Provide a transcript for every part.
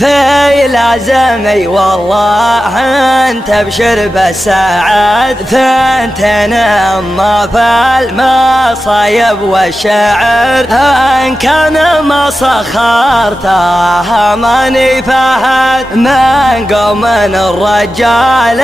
في لازمي والله انت ابشر بالسعد، ثنتين اما في المصايب والشعر، ان كان ما سخرته ماني فهد من قوم الرجال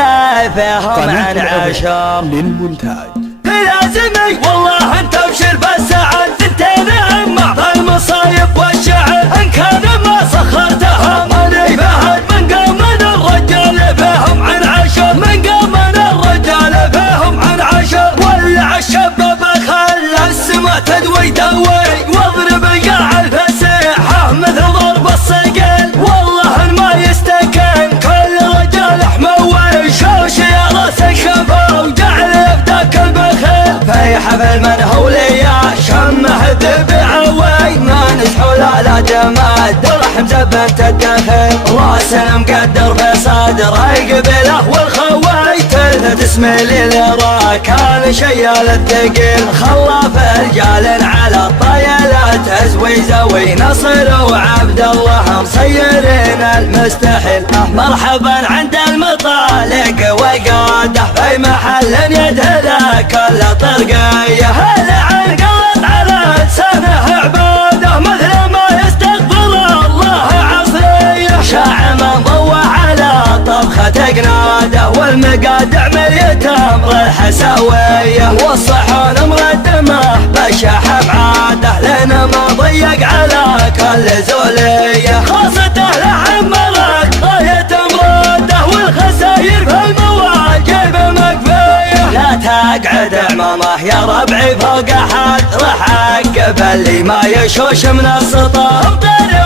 فيهم عن عشر للمونتاج. في لازمي والله انت ابشر بالسعد، ثنتين اما في المصايب والشعر، ان كان ما سخرته ماني فهد من قوم الرجال فيهم عن عشر، من قوم الرجال فيهم عن عشر. ولع الشباب خلى السما تدوي دوي، واضرب قاع الفسيحة مثل ضرب الصقل، والله ما يستكن كل رجال حموي، شوش يا راس الخفا وجعل يبداك البخيل. في حفل من هوليا شمه ذبعوي، ما نسحو لا جماد ورحم زبنت الدخل، راس مقدر في صدره يقبله والخوي، تلفت اسمه للرا كان شيال الثقيل، خلاف رجال على الطيلات ازوي زوي، نصر وعبد الله مصيرين المستحيل. مرحبا عند المطالق وقاده في محل يدهله كل طرقيه، هل عن قلط على لسانه عباده مثل ما يستقبل الله عصريه، شاع منضوى على طبخة قناده، والمقادع مليت امر الحساويه، والصحون مقدمه بالشحم عاده، لنا ما ضيق على كل زوليه، خاصته لحم مرق غايه مراده، والخساير في المواجب مكفيه. لا تقعد عمامه يا ربعي فوق احد، راح اعقب اللي ما يشوش من السطح،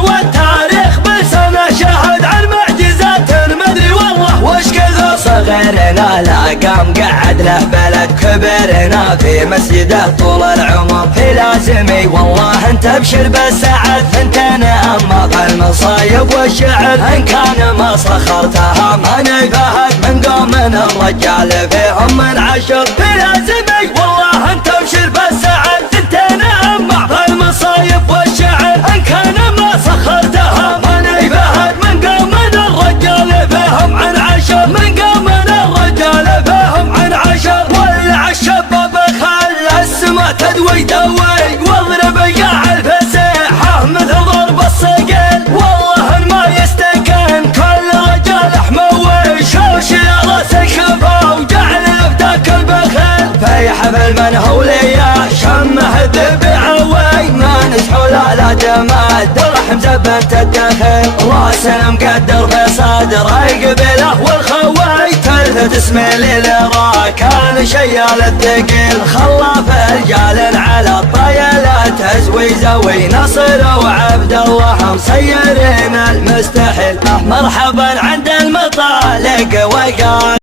والتاريخ بسنه شهد عن معجزات مدري والله وش كثر. صغيرنا لا قام قعد له بلد، كبرنا في مسجده طول العمر. في لازمي والله انت ابشر بالسعد، ثنتين اما في المصايب والشعر، ان كان ما سخرتها ماني فهد من قوم الرجال فيهم من عشر. في لازمي والله انت ابشر بالسعد، ثنتين اما في المصايب والشعر، ان كان ما سخرتها ماني فهد من قوم الرجال فيهم عن عشر، من قوم الرجال فيهم عن عشر. ولع الشباب خلى السما تدوي دوي، واضرب قاع الفسيحة مثل ضرب الصقل، والله ما يستكن كل رجال حموي، شوش يا راس الخفا وجعل يبداك البخيل. في حفل من هوليا شمه ذبعوي، ما نسحو لا جماد ورحم زبنت الدخل، راس مقدر في صدره يقبله والخوي، تلفت اسمه للرا كان شيال الثقيل، خلاف رجال على الطيلات ازوي زوي، نصر وعبد الله مصيرين المستحيل. مرحبا عند المطالق وقال